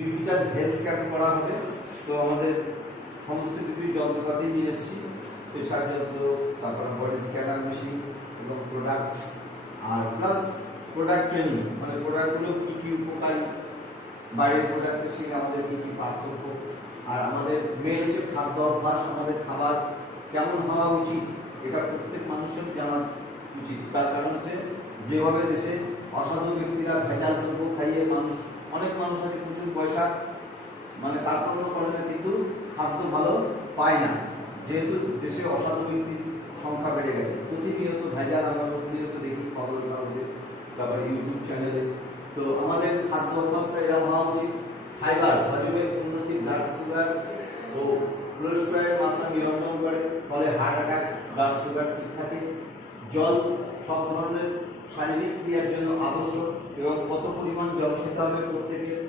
Digital health camp করা হবে। তো আমাদের সমস্ত কিছুই যন্ত্রপাতি নিয়ে এসেছি, প্রেশার যন্ত্র, তারপরে বডি স্ক্যানার মেশিন এবং প্রোডাক্ট, আর প্লাস প্রোডাক্ট ট্রেনিং, মানে প্রোডাক্টগুলো কী কী উপকারী, বাইরের প্রোডাক্টের সঙ্গে আমাদের কী কী পার্থক্য, আর আমাদের মেন হচ্ছে খাদ্য অভ্যাস, আমাদের খাবার কেমন হওয়া উচিত এটা প্রত্যেক মানুষের জানা উচিত। তার কারণ হচ্ছে যেভাবে দেশে অসাধু ব্যক্তিরা ভেজাল দ্রব্য খাইয়ে অনেক মানুষ আছে প্রচুর পয়সা, মানে তারপরেও করে না, কিন্তু খাদ্য ভালো পায় না, যেহেতু দেশে অসাধু ব্যক্তির সংখ্যা বেড়ে গেছে। প্রতিনিয়ত ভেজাল আমরা প্রতিনিয়ত দেখি খবরের কাগজে, তারপরে ইউটিউব চ্যানেলে। তো আমাদের খাদ্য অভ্যাসটা এরা হওয়া উচিত। ফাইবার, হজমের উন্নতি, ব্লাড সুগার ও কোলেস্টেরলের মাত্রা নিয়ন্ত্রণ করে, ফলে হার্ট অ্যাটাক, ব্লাড সুগার ঠিক থাকে। জল সব ধরনের শারীরিক ক্রিয়ার জন্য আবশ্যক, এবং কত পরিমাণ জল খেতে হবে প্রত্যেকের।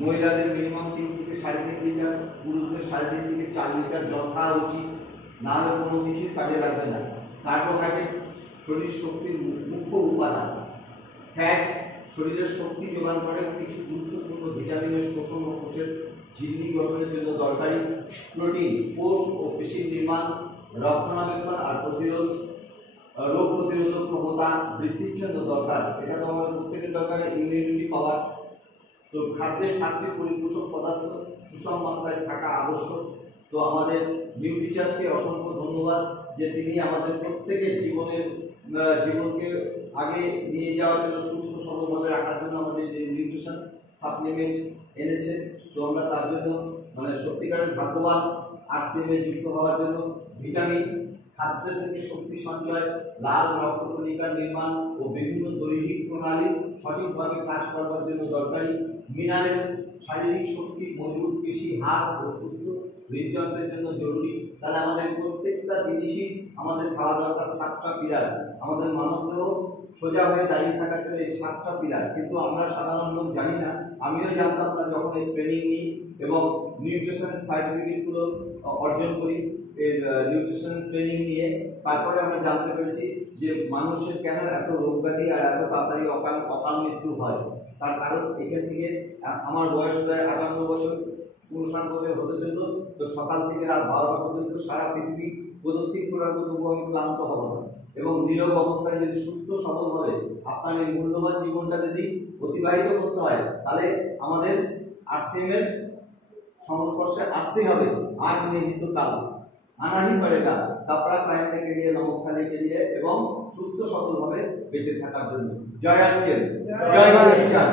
মহিলাদের মিনিমাম 3 থেকে 3.5 লিটার, পুরুষদের 3.5 থেকে 4 লিটার জল খাওয়া উচিত, না হলে কোনো কিছুই কাজে লাগবে না। কার্বোহাইড্রেট শরীর শক্তির মুখ্য উপাদান। ফ্যাট শরীরের শক্তি যোগান করে, কিছু গুরুত্বপূর্ণ ভিটামিনের শোষণ ও কোষের ঝিল্লি গঠনের জন্য দরকারি। প্রোটিন কোষ ও পেশির নির্মাণ, রক্ষণাবেক্ষণ আর রোগ প্রতিরোধক ক্ষমতা বৃদ্ধির জন্য দরকার। এটা তো আমাদের প্রত্যেকের দরকার, ইমিউনিটি পাওয়ার। তো খাদ্যের সাথে পরিপোষক পদার্থ সুষম মাত্রায় থাকা আবশ্যক। তো আমাদের নিউট্রিচার্সকে অসংখ্য ধন্যবাদ যে তিনি আমাদের প্রত্যেকের জীবনকে আগে নিয়ে যাওয়ার জন্য, সুস্থ সবলভাবে রাখার জন্য আমাদের যে নিউট্রিশন সাপ্লিমেন্ট এনেছে। তো আমরা তার জন্য মানে সত্যিকারের ভাগ্যবান। আরসিএমে যুক্ত হওয়ার জন্য ভিটামিন, খাদ্য থেকে শক্তি সঞ্চয়, লাল রক্তকণিকার নির্মাণ ও বিভিন্ন দৈহিক প্রণালী সঠিকভাবে কাজ করবার জন্য দরকারি। মিনারেল শারীরিক শক্তি, মজবুত পেশি, হাড় ও সুস্থ হৃদযন্ত্রের জন্য জরুরি। তাহলে আমাদের প্রত্যেকটা জিনিসই আমাদের খাওয়া দরকার 7টা পিলার। আমাদের মানবদেহ সোজা হয়ে দাঁড়িয়ে থাকার জন্য এই 7টা পিলার, কিন্তু আমরা সাধারণ লোক জানি না। আমিও জানতাম না যখন এই ট্রেনিং নিই এবং নিউট্রিশনের সার্টিফিকেটগুলো অর্জন করি এর নিউট্রিশন ট্রেনিং নিয়ে। তারপরে আমরা জানতে পেরেছি যে মানুষের কেন এত রোগ ব্যাধি আর এত তাড়াতাড়ি অকাল মৃত্যু হয়। তার কারণ এখান থেকে আমার বয়স প্রায় 58 বছর, 59 বছর হতে চলল। তো সকাল থেকে রাত 12টা পর্যন্ত সারা পৃথিবী প্রদক্ষিণ করার মতো আমি ক্লান্ত হব না, এবং নীরব অবস্থায় যদি সুস্থ সবলভাবে আপনার এই মূল্যবান জীবনটা যদি অতিবাহিত করতে হয়, তাহলে আমাদের আরসিএম এর সংস্পর্শে আসতেই হবে। আজ नहीं तो कल आना ही पड़ेगा, कपड़ा पहनने के लिए, नमक खाने के लिए এবং সুস্থ সবলভাবে বেঁচে থাকার জন্য। জয় আরসিএম, জয় আরসিএম,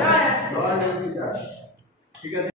জয় আরসিএম। ঠিক আছে।